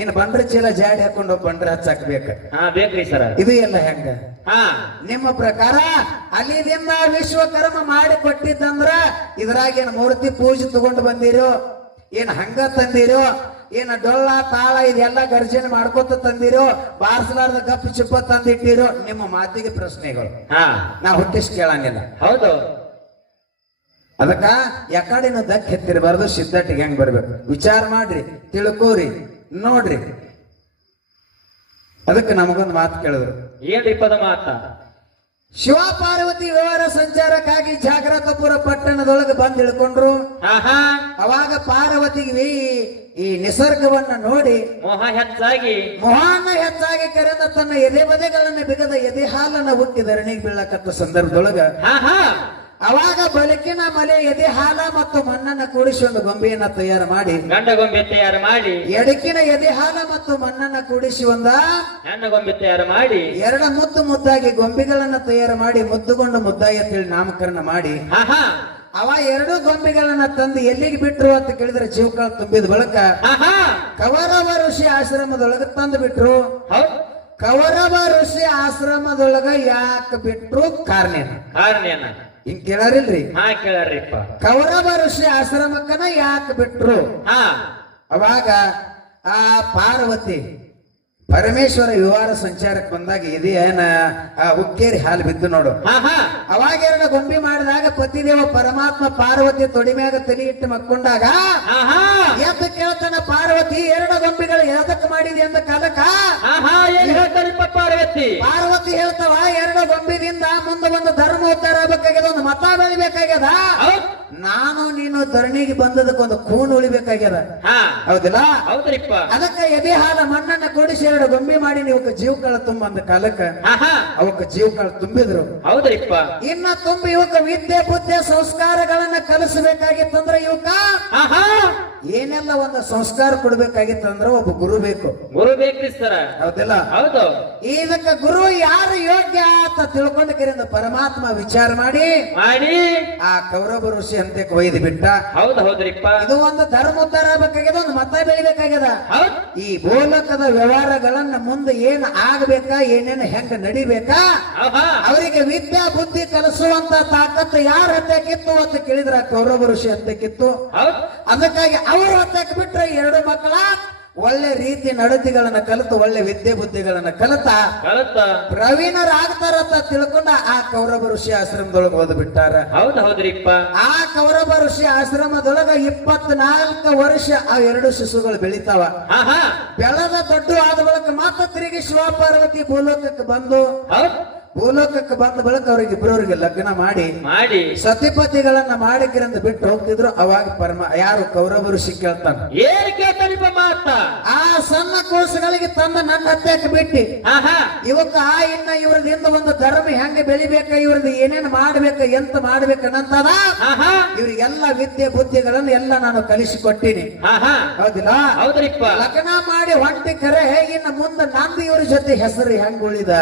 ಇನ್ನು ಬಂಡ್ರ ಚೀಲ ಜಾಡಿ ಹಾಕೊಂಡು ಒಬ್ಬ ಬಂಡ್ರ ಹಚ್ಚಾಕ್ಬೇಕ. ಬೇಕ್ರಿ ಸರ. ಇದು ಎಲ್ಲ ಹೆಂಗ ನಿಮ್ಮ ಪ್ರಕಾರ ಅಲ್ಲಿದಿಂದ ವಿಶ್ವಕರ್ಮ ಮಾಡಿ ಕೊಟ್ಟಿದ್ದಂದ್ರ ಇದ್ರಾಗೇನು ಮೂರ್ತಿ ಪೂಜೆ ತಗೊಂಡು ಬಂದಿರೋ, ಏನ್ ಹಂಗ ತಂದಿರೋ, ಏನ ಡೊಳ್ಳ ತಾಳ ಇದೆಲ್ಲ ಗರ್ಜನೆ ಮಾಡ್ಕೊತ ತಂದಿರೋ, ಬಾರಿಸಲಾರ್ದ ಗಪ್ ಚಿಪ್ಪ ತಂದಿಟ್ಟಿರೋ? ನಿಮ್ಮ ಮಾತಿಗೆ ಪ್ರಶ್ನೆಗಳು ನಾ ಹುಟ್ಟಿಸ್ ಕೇಳಂಗಿಲ್ಲ. ಹೌದು. ಅದಕ್ಕ ಯಾಕಡೆನೂ ದಕ್ ಎತ್ತಿರಬಾರ್ದು, ಸಿದ್ಧಟ್ಟಿಗೆ ಹೆಂಗ್ ಬರ್ಬೇಕು ವಿಚಾರ ಮಾಡ್ರಿ, ತಿಳ್ಕೋರಿ, ನೋಡ್ರಿ. ಅದಕ್ಕೆ ನಮಗೊಂದು ಮಾತು ಕೇಳಿದ್ರು. ಏನ್ರಿ ಪದ ಮಾತ? ಶಿವ ಪಾರ್ವತಿ ವ್ಯವಹಾರ ಸಂಚಾರಕ್ಕಾಗಿ ಜಾಗ್ರತಪುರ ಪಟ್ಟಣದೊಳಗೆ ಬಂದ್ ಇಳ್ಕೊಂಡ್ರು. ಅವಾಗ ಪಾರ್ವತಿಗೆ ಈ ನಿಸರ್ಗವನ್ನ ನೋಡಿ ಮೊಹಾನ ಹೆಚ್ಚಾಗಿ ಕರೆದ ತನ್ನ ಎದೆ ಬದೆಗಳನ್ನ ಬಿಗದ ಎದೆ ಹಾಲನ್ನ ಹುಟ್ಟಿ ಧರಣಿಗೆ ಬೀಳಕತ್ತ ಸಂದರ್ಭದೊಳಗ ಅವಾಗ ಬೆಳಕಿನ ಮಲೆ ಎದೆ ಹಾಲ ಮತ್ತು ಮಣ್ಣನ್ನ ಕೂಡಿಸಿ ಒಂದು ಗೊಂಬೆಯನ್ನ ತಯಾರು ಮಾಡಿ, ಗಂಡ ಗೊಂಬೆ ತಯಾರು ಮಾಡಿ, ಎಡಕಿನ ಎದೆ ಹಾಲ ಮತ್ತು ಮಣ್ಣನ್ನ ಕೂಡಿಸಿ ಒಂದ ಹೆಣ್ಣ ಗೊಂಬೆ ತಯಾರು ಮಾಡಿ, ಎರಡು ಮುದ್ದಾಗಿ ಗೊಂಬೆಗಳನ್ನ ತಯಾರು ಮಾಡಿ ಮುದ್ದುಗೊಂಡು ಮುದ್ದಾಯಿ ಅಂತೇಳಿ ನಾಮಕರಣ ಮಾಡಿ, ಅವ ಎರಡು ಗೊಂಬೆಗಳನ್ನ ತಂದು ಎಲ್ಲಿಗೆ ಬಿಟ್ರು ಅಂತ ಕೇಳಿದ್ರೆ ಜೀವಕಾಲ ತುಂಬಿದ ಬಳಿಕ ಕೌರವ ಋಷಿ ಆಶ್ರಮದೊಳಗೆ ತಂದು ಬಿಟ್ರು. ಕೌರವ ಋಷಿ ಆಶ್ರಮದೊಳಗ ಯಾಕೆ ಬಿಟ್ರು? ಕಾರಣ ಹಿಂಗ್ ಕೇಳಾರಿಲ್ರಿ? ಕೇಳಾರಿಪ್ಪ. ಕೌರವ ಋಷಿ ಆಶ್ರಮಕ್ಕನ ಯಾಕೆ ಬಿಟ್ರು? ಅವಾಗ ಆ ಪಾರ್ವತಿ ಪರಮೇಶ್ವರ ವಿವಾಹ ಸಂಚಾರಕ್ಕೆ ಬಂದಾಗ ಇದೇನ ಉಕ್ಕೇರಿ ಹಾಲು ಬಿದ್ದು ನೋಡು. ಅವಾಗ ಎರಡು ಗೊಂಬೆ ಮಾಡಿದಾಗ ಪತಿದೇವ ಪರಮಾತ್ಮ ಪಾರ್ವತಿ ತೊಡಿ ಮ್ಯಾಗ ತಲೆ ಇಟ್ಟು ಮಕ್ಕೊಂಡಾಗ ಎದ್ದು ಕೇಳ್ತಾನ ಪಾರ್ವತಿ, ಎರಡು ಗೊಂಬೆಗಳು ಎದಕ್ಕೆ ಮಾಡಿದೆ ಅಂದ ಕಾಲಕ್ಕ ಪಾರ್ವತಿ ಹೇಳ್ತಾವ, ಎರಡು ಗೊಂಬೆದಿಂದ ಮುಂದೆ ಒಂದು ಧರ್ಮ ಉದ್ಧಾರ ಆಗ್ಬೇಕಾಗ್ಯದ, ಒಂದು ಮತ ಬೆಳಿಬೇಕಾಗ್ಯದ, ನಾನು ನೀನು ಧರಣಿಗೆ ಬಂದದಕ್ಕೆ ಒಂದು ಖೂನ್ ಉಳಿಬೇಕಾಗ್ಯದ, ಹೌದಿಲ್ಲ? ಅದಕ್ಕೆ ಎದೆ ಹಾಲ ಮಣ್ಣನ್ನ ಕೂಡಿಸಿ ಎರಡು ಗೊಂಬೆ ಮಾಡಿ ನೀವು ಜೀವಕಾಳ ತುಂಬ ಅಂದ ಕಾಲಕ್ಕ ಅವಕ್ಕ ಜೀವಕಾಳ ತುಂಬಿದ್ರು. ಹೌದ್ರಿಪ್ಪ. ಇನ್ನ ತುಂಬಿ ಇವಕ್ಕ ವಿದ್ಯೆ ಬುದ್ಧಿ ಸಂಸ್ಕಾರಗಳನ್ನ ಕಲಿಸಬೇಕಾಗಿತ್ತಂದ್ರ ಇವಕ್ಕ ಏನೆಲ್ಲ ಒಂದು ಸಂಸ್ಕಾರ ಕೊಡ್ಬೇಕಾಗಿತ್ತಂದ್ರ ಒಬ್ಬ ಗುರು ಬೇಕು. ಗುರು ಬೇಕ್ರಿ ಸರ, ಹೌದಿಲ್ಲ? ಹೌದು. ಇದಕ್ಕ ಗುರು ಯಾರು ಯೋಗ್ಯ ಅಂತ ತಿಳ್ಕೊಂಡ ಕರಿಂದ ಪರಮಾತ್ಮ ವಿಚಾರ ಮಾಡಿ ಆ ಕೌರವ ಋಷಿ ಅಂತ ಒಯ್ದು ಬಿಟ್ಟ. ಹೌದ್ರಿಪ್ಪ. ಇದು ಒಂದು ಧರ್ಮೋದ್ಧಾರ ಆಗ್ಬೇಕಾಗ್ಯದ, ಒಂದು ಮತ ಬೆಳಿಬೇಕಾಗ್ಯದ. ಈ ಗೋಲಕದ ವ್ಯವಹಾರಗಳನ್ನ ಮುಂದೆ ಏನ್ ಆಗ್ಬೇಕಾ, ಏನೇನು ಹೆಂಗ ನಡಿಬೇಕಾ, ಅವರಿಗೆ ವಿದ್ಯಾ ಬುದ್ಧಿ ಕಲಿಸುವಂತ ತಾಕತ್ತು ಯಾರ ಹತ್ತಕ್ಕಿತ್ತು ಅಂತ ಕೇಳಿದ್ರ ಕೌರವ ಋಷಿ ಹತ್ತಕ್ಕಿತ್ತು. ಅದಕ್ಕಾಗಿ ಅವರು ಹತ್ತಕ್ಕೆ ಬಿಟ್ರೆ ಎರಡು ಮಕ್ಕಳ ಒಳ್ಳೆ ರೀತಿ ನಡತೆಗಳನ್ನ ಕಲಿತು ಒಳ್ಳೆ ವಿದ್ಯೆ ಬುದ್ಧಿಗಳನ್ನ ಕಲಿತ ಪ್ರವೀಣರಾಗ್ತಾರಂತ ತಿಳ್ಕೊಂಡ ಆ ಕೌರವ ಋಷಿ ಆಶ್ರಮದೊಳಗೆ ಓದ್ ಬಿಟ್ಟಾರ. ಹೌದ್ರಿಪ್ಪ. ಆ ಕೌರವ ಋಷಿ ಆಶ್ರಮದೊಳಗ 24 ವರ್ಷ ಆ ಎರಡು ಶಿಶುಗಳು ಬೆಳಿತಾವ. ಬೆಳೆದ ದೊಡ್ಡ ಆದ ಬಳಿಕ ಮಾತ್ರ ತಿರುಗಿ ಶಿವ ಪಾರ್ವತಿ ಭೂಲೋಕಕ್ಕೆ ಬಂದು ಬಂದ ಬಳಿಕ ಅವ್ರಿಗೆ ಇಬ್ಬರವ್ರಿಗೆ ಲಗ್ನ ಮಾಡಿ ಸತಿಪತಿಗಳನ್ನ ಮಾಡಿಕ್ಕಿರಂತ ಬಿಟ್ಟು ಹೋಗ್ತಿದ್ರು. ಅವಾಗ ಯಾರು ಕೌರವ ಋಷಿ ಕೇಳ್ತಾನ, ಆ ಸಣ್ಣ ಕೋಸುಗಳಿಗೆ ತಂದ ನನ್ನ ಹತ್ಯಕ್ಕೆ ಬಿಟ್ಟಿ ಇವಕ್ಕ ಇನ್ನ ಇವ್ರದಿಂದ ಒಂದು ಧರ್ಮ ಹೆಂಗ ಬೆಳಿಬೇಕ, ಇವ್ರದ್ದು ಏನೇನು ಮಾಡ್ಬೇಕ, ಎಂತ ಮಾಡ್ಬೇಕನ್ನಂತದ ಇವ್ರಿಗೆಲ್ಲ ವಿದ್ಯೆ ಬುದ್ಧಿಗಳನ್ನ ಎಲ್ಲ ನಾನು ಕಲಿಸಿಕೊಟ್ಟಿನಿ. ಹೌದಿಲ್ಲ? ಲಗ್ನ ಮಾಡಿ ಹೊಂಟಿ ಕರೆ ಇನ್ನು ಮುಂದೆ ನಂದು ಇವ್ರ ಜೊತೆ ಹೆಸರು ಹೆಂಗ್ ಉಳಿದ,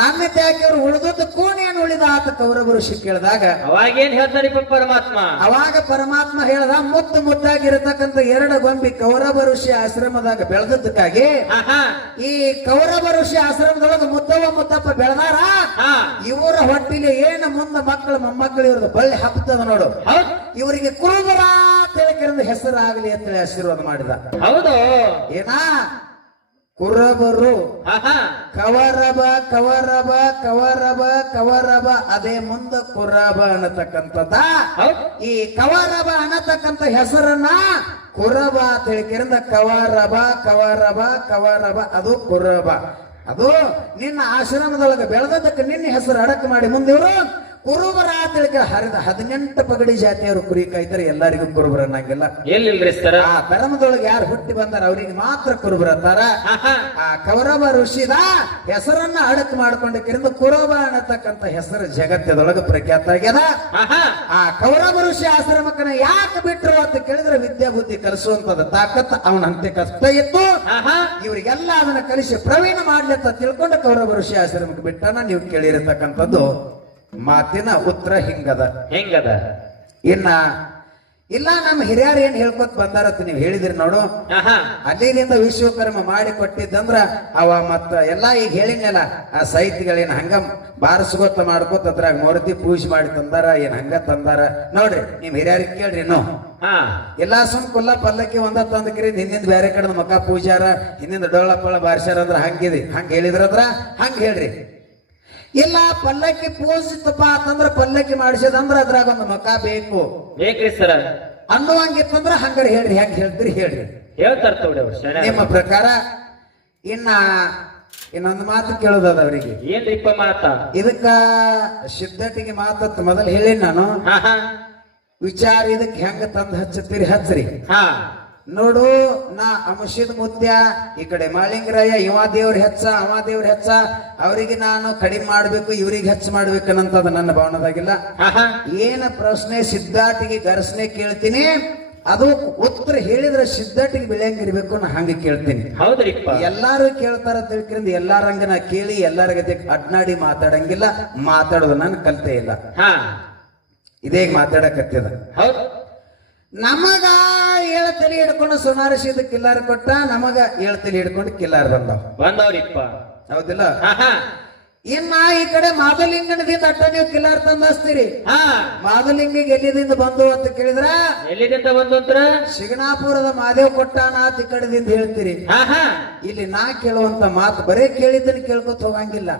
ನನ್ನ ಯಾಕೆ ಇವ್ರು ಉಳಿದದ್ದು ಕೋಣೇನು ಉಳಿದ ಆತ ಕೌರವ ಋಷಿ ಕೇಳಿದಾಗ ಅವಾಗೇನ್ ಹೇಳ್ತಾರಿಪ್ಪ ಪರಮಾತ್ಮ? ಅವಾಗ ಪರಮಾತ್ಮ ಹೇಳ್ದ, ಮುದ್ದಾಗಿರತಕ್ಕಂತ ಎರಡು ಗೊಂಬಿ ಕೌರವ ಋಷಿ ಆಶ್ರಮದಾಗ ಬೆಳೆದದ್ದಕ್ಕಾಗಿ ಈ ಕೌರವ ಋಷಿ ಆಶ್ರಮದೊಳಗ ಮುದ್ದಪ್ಪ ಬೆಳೆದಾರ. ಇವರ ಹೊಟ್ಟಿಲಿ ಏನು ಮುಂದೆ ಮಕ್ಕಳು ಮೊಮ್ಮಕ್ಕಳು ಇವ್ರದ್ದು ಬಳ್ಳಿ ಹಬ್ಬತದ ನೋಡು, ಇವರಿಗೆ ಕುರುಬರ ತಿಳಕರಿಂದ ಹೆಸರು ಆಗಲಿ ಅಂತೇಳಿ ಆಶೀರ್ವಾದ ಮಾಡಿದ. ಹೌದು. ಏನಾ ಕುರಬರು ಕವರಬ ಕವರಬ ಕವರಬ ಕವರಬ ಅದೇ ಮುಂದೆ ಕುರಬ ಅನ್ನತಕ್ಕಂಥದ್ದ. ಈ ಕವರಬ ಅನ್ನತಕ್ಕಂಥ ಹೆಸರನ್ನ ಕುರಬ ತಿಳ್ಕಿರಿಂದ ಕವರಬ ಕವರಬ ಕವರಬ ಅದು ಕುರಬ. ಅದು ನಿನ್ನ ಆಶ್ರಮದೊಳಗೆ ಬೆಳೆದದಕ್ಕೆ ನಿನ್ನ ಹೆಸರು ಅಡಕ ಮಾಡಿ ಮುಂದಿವರು ಕುರುಬರ ತಿಳ್ಕ ಹರಿದ 18 ಪಗಡಿ ಜಾತಿಯವರು ಕುರಿ ಕಾಯ್ತಾರೆ, ಎಲ್ಲರಿಗೂ ಕುರುಬರ ಅನ್ನಂಗಿಲ್ಲ. ಎಲ್ಲಿಲ್ರಿ ಸರ? ಆ ಧರ್ಮದೊಳಗೆ ಯಾರು ಹುಟ್ಟಿ ಬಂದಾರ ಅವ್ರಿಗೆ ಮಾತ್ರ ಕುರುಬರ ಅಂತಾರ. ಆ ಕೌರವ ಋಷಿದ ಹೆಸರನ್ನ ಅಡಕ ಮಾಡ್ಕೊಂಡಕ್ಕಿಂತ ಕುರುಬ ಅನ್ನತಕ್ಕಂತ ಹೆಸರು ಜಗತ್ತದೊಳಗೆ ಪ್ರಖ್ಯಾತ ಆಗ್ಯದ. ಆ ಕೌರವ ಋಷಿ ಆಶ್ರಮಕ್ಕನ ಯಾಕೆ ಬಿಟ್ರು ಅಂತ ಕೇಳಿದ್ರೆ ವಿದ್ಯಾ ಬುದ್ಧಿ ಕಲಿಸುವಂತದ ತಾಕತ್ ಅವನ ಅಂತ್ಯ ಕಷ್ಟ ಇತ್ತು. ಇವರಿಗೆಲ್ಲ ಅದನ್ನ ಕಲಿಸಿ ಪ್ರವೀಣ ಮಾಡ್ಲಿ ಅಂತ ತಿಳ್ಕೊಂಡು ಕೌರವ ಋಷಿ ಆಶ್ರಮಕ್ಕೆ ಬಿಟ್ಟನ. ನೀವು ಕೇಳಿರತಕ್ಕಂಥದ್ದು ಮಾತಿನ ಉತ್ತರ ಹಿಂಗದ. ಹೆಂಗದ? ಇನ್ನ ಇಲ್ಲ ನಮ್ಮ ಹಿರಿಯರು ಏನ್ ಹೇಳ್ಕೊತ ಬಂದಾರತ್ ನೀವು ಹೇಳಿದ್ರಿ ನೋಡು. ಅಲ್ಲಿಂದ ವಿಶ್ವಕರ್ಮ ಮಾಡಿ ಕೊಟ್ಟಿದ್ದಂದ್ರ ಅವ ಮತ್ತ ಎಲ್ಲಾ ಈಗ ಹೇಳಿನಲ್ಲ ಆ ಸಾಹಿತ್ಯಗಳೇನ್ ಹಂಗ ಬಾರಿಸ್ಕೋತ ಮಾಡ್ಕೋತ ಅದ್ರಾಗ ಮೂರ್ತಿ ಪೂಜೆ ಮಾಡಿ ತಂದಾರ, ಏನ್ ಹಂಗ ತಂದಾರ ನೋಡ್ರಿ. ನಿಮ್ ಹಿರಿಯರಿಗೆ ಕೇಳ್ರಿ ಇನ್ನು ಎಲ್ಲಾ ಸುಮ್ ಕುಲ್ಲ ಪಲ್ಲಕ್ಕಿ ಒಂದ ತಂದಕ್ರಿ ಹಿಂದಿಂದ ಬೇರೆ ಕಡೆ ಮಕ್ಕ ಪೂಜಾರ ಹಿಂದಿಂದ ಡೊಳ್ಳ ಪಳ್ಳ ಬಾರಿಸ್ಯಾರ ಅಂದ್ರ ಹಂಗಿದಿ ಹಂಗ ಹೇಳಿದ್ರದ್ರ ಹಂಗ ಹೇಳ್ರಿ. ಇಲ್ಲ ಪಲ್ಲಕ್ಕಿ ಪೂಜಿತಪ್ಪ ಅಂತಂದ್ರ ಪಲ್ಲಕ್ಕಿ ಮಾಡಿಸಿದಂದ್ರ ಅದ್ರಾಗ ಒಂದು ಮಕ ಬೇಕು ಬೇಕ್ರಿ ಸರ ಅನ್ನುವಂಗಿತ್ತಂದ್ರ ಹಂಗಾರ ಹೇಳ್ರಿ. ಹೆಂಗ್ ಹೇಳ್ತೀರಿ ಹೇಳ್ರಿ, ಹೇಳ್ತಾರ ತಗೊಳ್ಳಿ ನಿಮ್ಮ ಪ್ರಕಾರ. ಇನ್ನೊಂದು ಮಾತು ಕೇಳೋದದ ಅವ್ರಿಗೆ. ಏನ್ರಿಪ್ಪ ಮಾತ? ಇದಕ್ಕ ಸಿದ್ಧಟಿಗೆ ಮಾತತ್ ಮೊದಲು ಹೇಳಿ ನಾನು. ವಿಚಾರ ಇದಕ್ಕೆ ಹೆಂಗ ತಂದು ಹಚ್ಚತ್ತೀರಿ ಹಚ್ಚ್ರಿ. ನೋಡು, ನಾ ಅಂಶದ ಮುತ್ಯ ಈ ಕಡೆ ಮಾಳಿಂಗರಾಯ, ಇವ ದೇವ್ರ ಹೆಚ್ಚ ಅವ ದೇವ್ರ ಹೆಚ್ಚ, ಅವರಿಗೆ ನಾನು ಕಡಿಮೆ ಮಾಡ್ಬೇಕು ಇವ್ರಿಗೆ ಹೆಚ್ಚು ಮಾಡ್ಬೇಕನ್ನಂತದ ನನ್ನ ಭಾವನದಾಗಿಲ್ಲ. ಏನ ಪ್ರಶ್ನೆ ಸಿದ್ಧಾಟಿಗೆ ಗರ್ಸನೆ ಕೇಳ್ತೀನಿ, ಅದು ಉತ್ತರ ಹೇಳಿದ್ರೆ ಸಿದ್ಧಾಟಿಗೆ ಬೆಳೆಯಂಗಿರ್ಬೇಕು ನಾ ಹಂಗ ಕೇಳ್ತೀನಿ. ಹೌದ್ರಿಪ್ಪ. ಎಲ್ಲಾರು ಕೇಳ್ತಾರ ತಿಳ್ಕೊಂಡು ಎಲ್ಲಾರಂಗ ನಾ ಕೇಳಿ ಎಲ್ಲಾರ ಗತಿ ಅಡ್ನಾಡಿ ಮಾತಾಡಂಗಿಲ್ಲ. ಮಾತಾಡೋದು ನಾನು ಕಲ್ತೇ ಇಲ್ಲ, ಇದೇಗ ಮಾತಾಡಕತ್ತಿದ. ನಮಗ 7 ತಲೆ ಹಿಡ್ಕೊಂಡು ಸುನಾರಿಸಿದ ಕಿಲ್ಲಾರ ಕೊಟ್ಟ, ನಮಗ 7 ತಲೆ ಹಿಡ್ಕೊಂಡು ಕಿಲ್ಲಾರ ಬಂದವ್ರಿಪ್ಪ. ಹೌದಿಲ್ಲ? ಇನ್ನ ಈ ಕಡೆ ಮಾದಲಿಂಗನದಿಂದ ಅಟ್ಟ ನೀವು ಕಿಲ್ಲಾರ ತಂದಸ್ತೀರಿ. ಮಾದಲಿಂಗಿಗೆ ಎಲ್ಲಿದಿಂದ ಬಂದು ಅಂತ ಕೇಳಿದ್ರ ಎಲ್ಲಿದಿಂದ ಬಂದು ಅಂತ ಶಿಗಣಾಪುರದ ಮಾದೇವ್ ಕೊಟ್ಟಾನ ಅಂತ ಈ ಕಡೆದಿಂದ ಹೇಳ್ತೀರಿ. ಇಲ್ಲಿ ನಾ ಕೇಳುವಂತ ಮಾತು ಬರೇ ಕೇಳಿದ್ದನ್ನು ಕೇಳ್ಕೊತ ಹೋಗಂಗಿಲ್ಲ.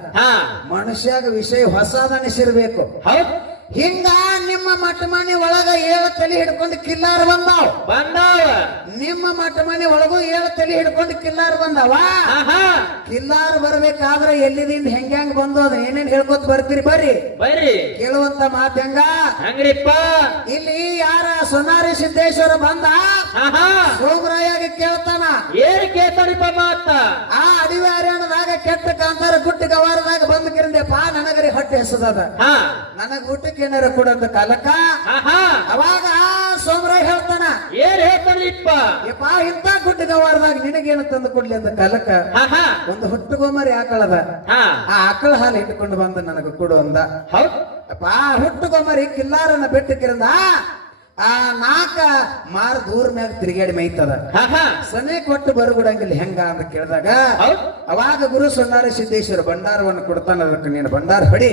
ಮನುಷ್ಯಾಗ ವಿಷಯ ಹೊಸದನಿಸಿರ್ಬೇಕು. ಹಿಂಗ ನಿಮ್ಮ ಮಠ ಮನೆ ಒಳಗ 7 ತಲೆ ಹಿಡ್ಕೊಂಡು ಕಿಲ್ಲಾರ ಬಂದಾವ. ನಿಮ್ಮ ಮಠ ಮನೆ ಒಳಗೂ 7 ತಲೆ ಹಿಡ್ಕೊಂಡು ಕಿಲ್ಲಾರ ಬಂದಾವ. ಕಿಲ್ಲಾರ ಬರ್ಬೇಕಾದ್ರೆ ಎಲ್ಲಿದಿಂದ ಹೆಂಗ್ ಬಂದು ಅದ ಏನೇನ್ ಹೇಳ್ಕೊತ ಬರ್ತೀರಿ ಬರ್ರಿ ಕೇಳುವಂತ ಮಾತು ಹೆಂಗ್ರಿಪ್ಪ. ಇಲ್ಲಿ ಯಾರ ಸೊನಾರಿ ಸಿದ್ದೇಶ್ವರ ಬಂದ ಸೋಮರಾಯಾಗ ಕೇಳ್ತಾನ. ಏನ್ ಕೇಳ್ತಾರಿಪ್ಪ ಮಾತ? ಆ ಅಡಿವೆ ಹರ್ಯಾಣದಾಗ ಕೆಟ್ಟ ಕಾಂತಾರ ಗುಟ್ಟ ಗವಾರದಾಗ ಬಂದ್ ಕಿರಿಂದೆಪ್ಪ ನನಗರಿ ಹೊಟ್ಟೆ ಹೆಸದ, ನನಗ್ ಊಟಕ್ಕೆ ಏನಾರ ಕೊಡಂತ ಕಾಲಕ್ಕ ಅವಾಗ ಸೋಮರಾಯ ಹೇಳ್ತಾನ. ಏನ್ ಹೇಳ್ತಾರಿಪ್ಪ? ಯಪ್ಪ ಇಂತ ಗುಡ್ಡ ಗವಾರದಾಗ ನಿನಗೇನು ತಂದು ಕೊಡ್ಲಿ ಅಂತ ಕಾಲಕ್ಕ ಒಂದು ಹುಟ್ಟುಗೊಮ್ಮರಿ ಆಕಳದ, ಆ ಆಕಳ ಹಾಲು ಇಟ್ಟುಕೊಂಡು ಬಂದು ನನಗ ಕೊಡು ಅಂದ. ಅಪ್ಪ ಹುಟ್ಟುಗೊಮ್ಮರಿ ಕಿಲ್ಲಾರನ್ನ ಬೆಟ್ಟಕ್ಕಿರಂದ ಆ 4 ಮಾರ್ ದೂರ ಮ್ಯಾಗ ತಿರುಗಾಡಿ ಮೈತದ. ಸನೆ ಕೊಟ್ಟು ಬರಗುಡಂಗಿಲ್ಲ ಹೆಂಗ ಅಂತ ಕೇಳಿದಾಗ ಅವಾಗ ಗುರು ಸೊನ್ನಾರಿ ಸಿದ್ದೇಶ್ವರ ಭಂಡಾರವನ್ನು ಕೊಡ್ತಾನ. ಅದಕ್ಕೆ ನೀನು ಭಂಡಾರ ಹೊಡಿ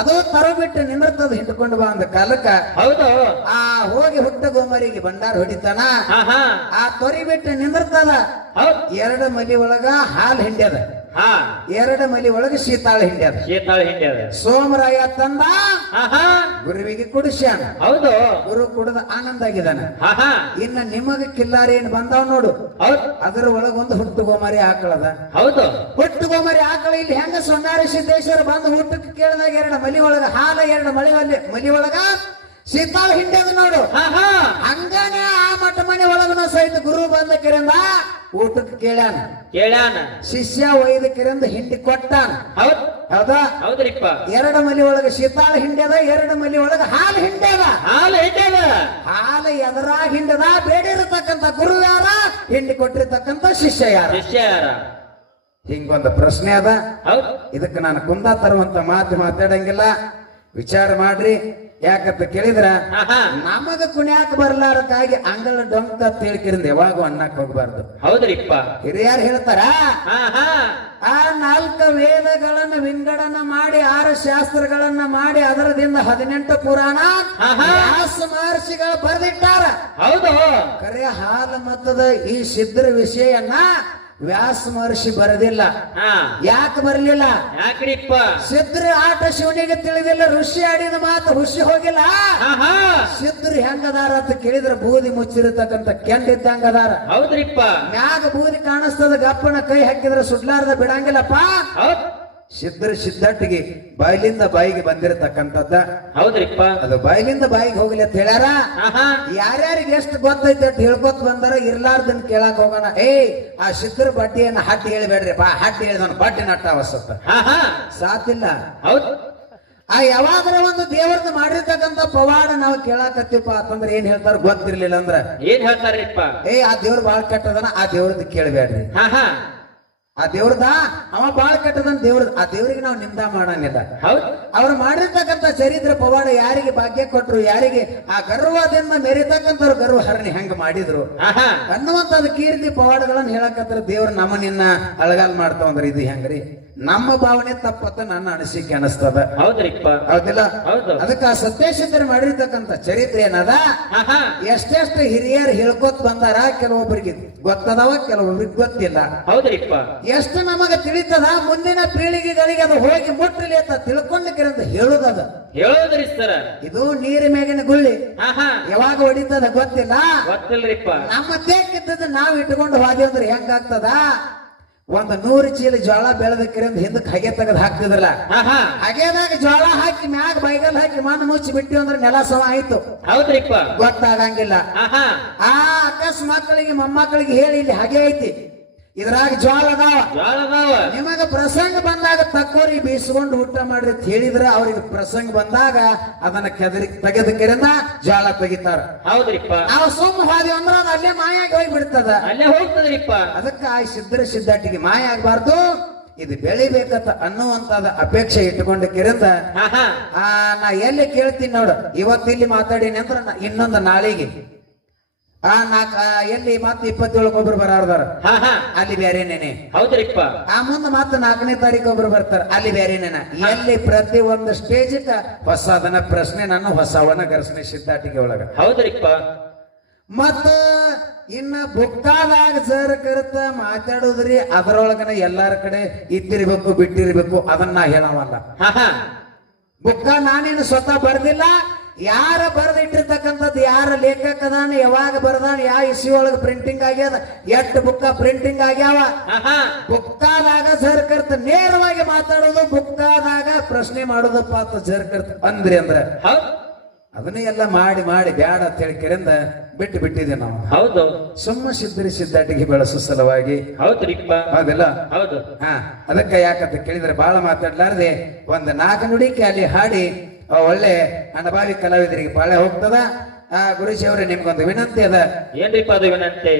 ಅದು ತರೋ ಬಿಟ್ಟು ನಿಂದಿರ್ತದ ಹಿಡ್ಕೊಂಡು ಬಾ ಅಂದ ಕಾಲಕ್ಕ ಆ ಹೋಗಿ ಹುಟ್ಟುಗೊಮ್ಮರಿಗೆ ಭಂಡಾರ ಹೊಡಿತಾನ. ಆ ತೊರಿ ಬಿಟ್ಟು ನಿಂದಿರ್ತದ. 2 ಮಲಿ ಒಳಗ ಹಾಲು ಹಿಂಡ್ಯದ, 2 ಮಲಿ ಒಳಗೆ ಶೀತಾಳ ಹಿಂಡ್ಯದ. ಸೋಮರಾಯ ತಂದ ಗುರುವಿಗೆ ಕುಡಿಸ್ಯಾನ. ಗುರು ಕುಡಿದ ಆನಂದ ಆಗಿದಾನ. ಇನ್ನ ನಿಮಗ ಕಿಲ್ಲಾರ ಏನ್ ಬಂದಾವ್ ನೋಡು, ಅದರ ಒಳಗ ಒಂದು ಹುಟ್ಟುಗೊಮ್ಮರಿ ಆಕಳದ. ಹುಟ್ಟುಗೊಮ್ಮರಿ ಆಕಳ ಇಲ್ಲಿ ಹೆಂಗ ಸೊನ್ನಾರಿ ಸಿದ್ದೇಶ್ವರ ಬಂದು ಊಟಕ್ಕೆ ಕೇಳಿದಾಗ 2 ಮಲಿ ಒಳಗ ಹಾಲ 2 ಮಲಿ ಒಳಗ ಶೀತಾಳ ಹಿಂಡ್ಯದ ನೋಡು. ಹಂಗಾನೆ ಆ ಮಠ ಮನೆ ಒಳಗನ ಸಹಿತ ಗುರು ಬಂದ ಕಿರಂದ ಊಟಕ್ಕೆ ಕೇಳ್ಯಾನ. ಶಿಷ್ಯ ಒಯ್ದ ಕಿರಂದ ಹಿಂಡಿ ಕೊಟ್ಟಾನ. ಹೌದಾ? 2 ಮಲಿ ಒಳಗ ಶೀತಾಳ ಹಿಂಡ್ಯದ, 2 ಮಲಿ ಒಳಗ ಹಾಲು ಹಿಂಡ್ಯದ. ಹಾಲು ಎದರಾಗ ಹಿಂಡದ ಬೇಡಿರತಕ್ಕಂತ ಗುರು ಯಾರ, ಹಿಂಡಿ ಕೊಟ್ಟಿರ್ತಕ್ಕಂತ ಶಿಷ್ಯ ಯಾರ? ಹಿಂಗೊಂದು ಪ್ರಶ್ನೆ ಅದ. ಇದಕ್ಕೆ ನಾನು ಕುಂದ ತರುವಂತ ಮಾತಾಡಂಗಿಲ್ಲ. ವಿಚಾರ ಮಾಡ್ರಿ. ಯಾಕಂತ ಕೇಳಿದ್ರ ನಮಗ ಕುಣ್ಯಾಕ ಬರ್ಲಾರಕ್ಕಾಗಿ ಅಂಗಳ ಡೊಂಕ ತಿಳ್ಕಿರಿಂದ ಯಾವಾಗೂ ಅನ್ನಕ್ ಹೋಗ್ಬಾರ್ದು. ಹಿರಿಯರು ಹೇಳ್ತಾರ ಆ 4 ವೇದಗಳನ್ನ ವಿಂಗಡನ ಮಾಡಿ 6 ಶಾಸ್ತ್ರಗಳನ್ನ ಮಾಡಿ ಅದರದಿಂದ 18 ಪುರಾಣ ವ್ಯಾಸ ಮಹರ್ಷಿಗಳು ಬರೆದಿಟ್ಟಾರ. ಕರೆ ಹಾಲ ಮತದ ಈ ಸಿದ್ಧರ ವಿಷಯನ್ನ ವ್ಯಾಸ ಮಹರ್ಷಿ ಬರದಿಲ್ಲ. ಹಾ ಯಾಕೆ ಬರಲಿಲ್ಲ? ಯಾಕ್ರಿಪ್ಪ? ಸಿದ್ಧರ ಆಟ ಶಿವನಿಗೆ ತಿಳಿದಿಲ್ಲ. ಋಷಿ ಆಡಿದ ಮಾತು ಹುಷಿ ಹೋಗಿಲ್ಲ. ಆಹಾ ಸಿದ್ಧರು ಹೆಂಗದಾರ ಅಂತ ಕೇಳಿದ್ರೆ ಬೂದಿ ಮುಚ್ಚಿರತಕ್ಕಂತ ಕೆಂಡಿದ್ದಂಗದಾರ. ಹೌದ್ರಿಪ್ಪ. ಮ್ಯಾಗ ಬೂದಿ ಕಾಣಿಸ್ತದ, ಗಪ್ಪನ ಕೈ ಹಾಕಿದ್ರೆ ಸುಡ್ಲಾರ್ದ ಬಿಡಂಗಿಲ್ಲಪ್ಪ. ಹೌದ್ ಸಿದ್ಧರ ಸಿದ್ಧಟ್ಟಿಗೆ ಬಾಯಿಲಿಂದ ಬಾಯಿಗೆ ಬಂದಿರತಕ್ಕಂಥದ್ದ. ಹೌದ್ರಿಪ್ಪ. ಅದು ಬಾಯಿಲಿಂದ ಬಾಯಿಗೆ ಹೋಗ್ಲಿ ಅಂತ ಹೇಳ್ಯಾರ. ಆಹಾ ಯಾರ್ಯಾರಿಗೆ ಎಷ್ಟು ಗೊತ್ತೈತೆ ಅಂತ ಹೇಳ್ಕೊತ ಬಂದಾರ. ಇರ್ಲಾರ್ದನ್ ಕೇಳಕ್ ಹೋಗೋಣ. ಆ ಸಿದ್ಧರ ಬಡ್ಡಿಯನ್ನ ಹಟ್ಟಿ ಹೇಳಿಬೇಡ್ರಿಪ್ಪ. ಹಟ್ಟಿ ಹೇಳಿದವನು ಬಡ್ಡಿ ನಟ್ಟ ಅವಸತ್ತ ಆಹಾ ಸಾತಿಲ್ಲ. ಹೌದ್ ಯಾವಾದ್ರ ಒಂದು ದೇವರದ್ದು ಮಾಡಿರ್ತಕ್ಕಂಥ ಪವಾಡ ನಾವು ಕೇಳಾಕತ್ತೀಪ್ಪ ಅಂತಂದ್ರೆ ಏನ್ ಹೇಳ್ತಾರ ಗೊತ್ತಿರ್ಲಿಲ್ಲ ಅಂದ್ರ ಏನ್ ಹೇಳ್ತಾರಿಪ್ಪ? ಆ ದೇವ್ರ ಬಾಳ್ ಕೆಟ್ಟದನ, ಆ ದೇವ್ರದ್ದು ಕೇಳಬೇಡ್ರಿ. ಆಹಾ ಆ ದೇವ್ರದ ಅವ ಬಾಳ್ ಕೆಟ್ಟದನ್ ದೇವ್ರದ್. ಆ ದೇವ್ರಿಗೆ ನಾವು ನಿಂದ ಮಾಡಂಗಿಲ್ಲ. ಹೌದ್ ಅವ್ರು ಮಾಡಿರ್ತಕ್ಕಂಥ ಚರಿತ್ರ ಪವಾಡ ಯಾರಿಗೆ ಭಾಗ್ಯ ಕೊಟ್ರು, ಯಾರಿಗೆ ಆ ಗರ್ವದಿಂದ ಮೆರಿತಕ್ಕಂಥವ್ರು ಗರ್ವ ಹರಣಿ ಹೆಂಗ ಮಾಡಿದ್ರು ಆಹಾ ಅನ್ನುವಂಥದ್ದು ಕೀರ್ತಿ ಪವಾಡಗಳನ್ನ ಹೇಳಕತ್ರ ದೇವ್ರ ನಮ್ಮ ನಿನ್ನ ಅಳಗಾಲ್ ಮಾಡ್ತಾವಂದ್ರ ಇದು ಹೆಂಗ್ರಿ? ನಮ್ಮ ಭಾವನೆ ತಪ್ಪತ್ತ ನನ್ನ ಅನಿಸಿಕೆ ಅನಿಸ್ತದ. ಹೌದ್ರಿಪ್ಪ. ಹೌದಿಲ್ಲ? ಹೌದು. ಅದಕ್ಕ ಆ ಸತ್ಯಶಿದ್ಧರು ಮಾಡಿರ್ತಕ್ಕಂಥ ಚರಿತ್ರೆ ಏನದ, ಆಹಾ ಎಷ್ಟೆಷ್ಟು ಹಿರಿಯರು ಹೇಳ್ಕೊತ್ ಬಂದಾರ. ಕೆಲವೊಬ್ಬರಿಗೆ ಗೊತ್ತದವ, ಕೆಲವೊಬ್ಬರಿಗೆ ಗೊತ್ತಿಲ್ಲ. ಹೌದ್ರಿಪ್ಪ. ಎಷ್ಟು ನಮಗ ತಿಳಿತದ, ಮುಂದಿನ ಪೀಳಿಗೆಗಳಿಗೆ ಅದು ಹೋಗಿ ಮುಟ್ಟಲಿ ಅಂತ ತಿಳ್ಕೊಂಡ್ಲಿಕ್ಕೆ ಅಂತ ಹೇಳುದದ. ಹೇಳೋದ್ರಿ ಸರ. ಇದು ನೀರಿ ಮೇಗಿನ ಗುಳ್ಳಿ, ಆಹಾ ಯಾವಾಗ ಹೊಡಿತದ ಗೊತ್ತಿಲ್ಲ. ಗೊತ್ತಿಲ್ರಿಪ್ಪ. ನಮ್ಮ ದೇಹಕ್ಕಿದ್ದದ ನಾವು ಇಟ್ಕೊಂಡು ಹೋದ್ವಿ ಅಂದ್ರೆ ಹೆಂಗಾಗ್ತದ? ಒಂದು 100 ಚೀಲ ಜೋಳ ಬೆಳೆದಕ್ಕಿರ ಹಿಂದಕ್ಕೆ ಹಗೆ ತೆಗೆದು ಹಾಕ್ತಿದ್ರಲ್ಲ, ಆಹಾ ಹಗೆದಾಗ ಜೋಳ ಹಾಕಿ ಮ್ಯಾಗ ಬೈಗಲ್ ಹಾಕಿ ಮಣ್ಣು ಮುಚ್ಚಿ ಬಿಟ್ಟಿವಿ ಅಂದ್ರೆ ನೆಲ ಸಮ ಆಯ್ತು. ಹೌದ್ರಿಪ್ಪ. ಗೊತ್ತಾಗಂಗಿಲ್ಲ. ಆಹಾ ಆ ಅಕಸ್ ಮಕ್ಕಳಿಗೆ ಮೊಮ್ಮಕ್ಕಳಿಗೆ ಹೇಳಿ ಇಲ್ಲಿ ಹಗೆ ಐತಿ, ಇದ್ರಾಗ ಜೋಳ ಅದಾವ, ಜ್ವಾಳದಾವ. ನಿಮಗ ಪ್ರಸಂಗ ಬಂದಾಗ ತಕ್ಕೋರಿ ಬೀಸ್ಕೊಂಡು ಊಟ ಮಾಡ್ರಿ ಅಂತ ಹೇಳಿದ್ರ ಅವ್ರಿಗೆ ಪ್ರಸಂಗ ಬಂದಾಗ ಅದನ್ನ ತೆಗೆದಕ್ಕಿರಿಂದ ಜೋಳ ತೆಗಿತಾರ. ಹೌದ್ರಿಪ್ಪ. ನಾವು ಸುಮ್ಮ ಹೋದ್ವಿ ಅಂದ್ರ ಅದು ಅಲ್ಲೇ ಮಾಯಾಗಿ ಹೋಗಿ ಬಿಡ್ತದ. ಅಲ್ಲೇ ಹೋಗ್ತದ್ರಿಪ್ಪ. ಅದಕ್ಕ ಆ ಸಿದ್ಧರ ಸಿದ್ಧಾಟಿಗೆ ಮಾಯ ಆಗ್ಬಾರ್ದು, ಇದು ಬೆಳಿಬೇಕಂತ ಅನ್ನುವಂತದ ಅಪೇಕ್ಷೆ ಇಟ್ಟುಕೊಂಡಕ್ಕಿರಿಂದ ಆಹಾ ನಾ ಎಲ್ಲಿ ಕೇಳ್ತೀನಿ ನೋಡು, ಇವತ್ತು ಇಲ್ಲಿ ಮಾತಾಡೀನಿ ಅಂದ್ರ ಇನ್ನೊಂದು ನಾಳಿಗೆ ಎಲ್ಲಿ ಮತ್ತ 27 ಒಬ್ರು ಬರಾರ್ದಾರ, ಆಹಾ ಅಲ್ಲಿ ಬೇರೆನೇನೆ. ಹೌದ್ರಿಪ್ಪ. ಮುಂದೆ ಮತ್ತ 4ನೇ ತಾರೀಕು ಒಬ್ರು ಬರ್ತಾರ, ಅಲ್ಲಿ ಬೇರೆನೇನ. ಎಲ್ಲಿ ಪ್ರತಿ ಒಂದು ಸ್ಟೇಜ್ ಹೊಸದನ ಪ್ರಶ್ನೆ, ನಾನು ಹೊಸವನ ಘರ್ಷಣೆ ಸಿದ್ಧಾಟಿಗೆ ಒಳಗ. ಹೌದ್ರಿಪ್ಪ. ಮತ್ತ ಇನ್ನ ಬುಕ್ಕಾದಾಗ ಜರ ಕರೆತ ಮಾತಾಡುದ್ರಿ, ಅದರೊಳಗನ ಎಲ್ಲಾರ ಕಡೆ ಇದ್ದಿರ್ಬೇಕು ಬಿಟ್ಟಿರ್ಬೇಕು, ಅದನ್ನ ಹೇಳವಲ್ಲ. ಆಹಾ ಬುಕ್ಕ ನಾನೇನು ಸ್ವತಃ ಬರ್ದಿಲ್ಲ. ಯಾರ ಬರೆದಿಟ್ಟಿರ್ತಕ್ಕಂಥದ್ದು, ಯಾರ ಲೇಖಕ ಅದಾನ, ಯಾವಾಗ ಬರ್ದಾನ, ಯಾವ ಇಸ್ವಿ ಒಳಗ ಪ್ರಿಂಟಿಂಗ್ ಆಗ್ಯದ, ಎಷ್ಟು ಬುಕ್ಕ ಪ್ರಿಂಟಿಂಗ್ ಆಗ್ಯಾವ. ಆಹಾ ಬುಕ್ಕಾದಾಗ ಜರ್ಕರ್ತ ನೇರವಾಗಿ ಮಾತಾಡೋದು, ಬುಕ್ಕಾದಾಗ ಪ್ರಶ್ನೆ ಮಾಡೋದಪ್ಪ ಅಂತ ಜರ್ಕರ್ತ ಅಂದ್ರಿ ಅಂದ್ರ ಹೌದ್ ಅದನ್ನ ಎಲ್ಲ ಮಾಡಿ ಮಾಡಿ ಬ್ಯಾಡ ಅಂತ ಹೇಳಿಕೆರಿಂದ ಬಿಟ್ಟು ಬಿಟ್ಟಿದೆ ನಾವು. ಹೌದು. ಸುಮ್ಮ ಸಿದ್ಧರಿ ಸಿದ್ಧಾಟಿಗೆ ಬೆಳೆಸೋ ಸಲುವಾಗಿ. ಹೌದ್ರಿಪ್ಪ. ಹೌದಲ್ಲ? ಹೌದು. ಅದಕ್ಕೆ ಯಾಕಂತ ಕೇಳಿದ್ರೆ ಬಹಳ ಮಾತಾಡ್ಲಾರ್ದೆ ಒಂದು 4 ನುಡಿಕೆ ಅಲ್ಲಿ ಹಾಡಿ ಒಳ್ಳೆ ಅನಭಾವಿ ಕಲಾವಿದರಿಗೆ ಬಾಳೆ ಹೋಗ್ತದ. ಗುರುಜಿ ಅವ್ರೆ, ನಿಮ್ಗೊಂದು ವಿನಂತಿ ಅದ. ಏನ್ರಿಪ್ಪ ಅದು ವಿನಂತಿ?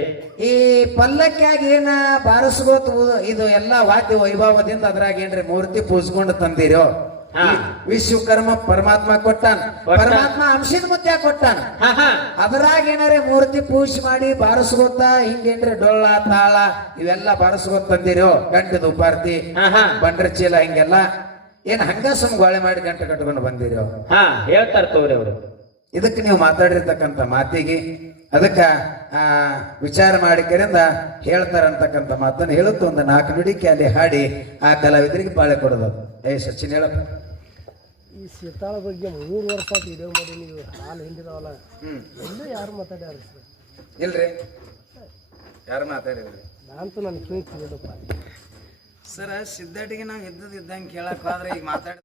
ಈ ಪಲ್ಲಕ್ಕಿಯಾಗಿ ಏನ ಬಾರಿಸ್ಕೋತ ಇದು ಎಲ್ಲಾ ವಾದ್ಯ ವೈಭವದಿಂದ ಅದ್ರಾಗ ಏನ್ರಿ ಮೂರ್ತಿ ಪೂಜ್ಕೊಂಡು ತಂದಿರೋ? ವಿಶ್ವಕರ್ಮ ಪರಮಾತ್ಮ ಕೊಟ್ಟಾನ, ಪರಮಾತ್ಮ ಅಂಶದ ಮುದ್ದೆ ಕೊಟ್ಟಾನ. ಅದ್ರಾಗ ಏನಾರೇ ಮೂರ್ತಿ ಪೂಜೆ ಮಾಡಿ ಬಾರಿಸ್ಕೋತ ಹಿಂಗೇನ್ರಿ ಡೊಳ್ಳ ತಾಳ ಇವೆಲ್ಲ ಬಾರಿಸ್ಕೋತ ತಂದಿರೋ? ಗಂಟದ ಉಪಾರ್ತಿ, ಬಂಡ್ರ ಚೀಲ ಹಿಂಗೆಲ್ಲ ಏನ್ ಹಂಗ ಗೋಳೆ ಮಾಡಿ ಗಂಟೆ ಕಟ್ಕೊಂಡು ಬಂದಿರೋ? ಹೇಳ್ತಾರ ತೋರಿ ಅವರು. ಇದಕ್ಕೆ ನೀವು ಮಾತಾಡಿರ್ತಕ್ಕಂಥ ಮಾತಿಗೆ ಅದಕ್ಕ ವಿಚಾರ ಮಾಡಿಕರಿಂದ ಹೇಳ್ತಾರಂತಕ್ಕಂಥ ಮಾತನ್ನು ಹೇಳುತ್ತ ಒಂದು 4 ನುಡಿಕೆ ಅಲ್ಲಿ ಹಾಡಿ ಆ ಕಲಾವಿದರಿಗೆ ಬಾಳೆ ಕೊಡೋದು. ಸಚಿನ್ ಹೇಳಪ್ಪ. ಈ ಸೀತಾಳ ಬಗ್ಗೆ 3 ವರ್ಷ ಆಯ್ತು ವಿಡಿಯೋ ಮಾಡಿ, ನೀವು ಹಾಲು ಹಿಂಡಿದವಲ್ಲ, ಎಲ್ಲೂ ಯಾರು ಮಾತಾಡ್ಯಾರ ಇಲ್ರಿ? ಯಾರು ಮಾತಾಡಿದ್ರಿ? ನಾನಂತೂ ನನ್ನ ಫ್ರೆಂಡ್ಸ್ ಹೇಳಿದಪ್ಪ ಸರ್, ಸಿದ್ಧಾಟಿಗೆ ನಾವು ಇದ್ದಂಗೆ ಕೇಳಕ್ ಹೋದ್ರೆ ಈಗ ಮಾತಾಡ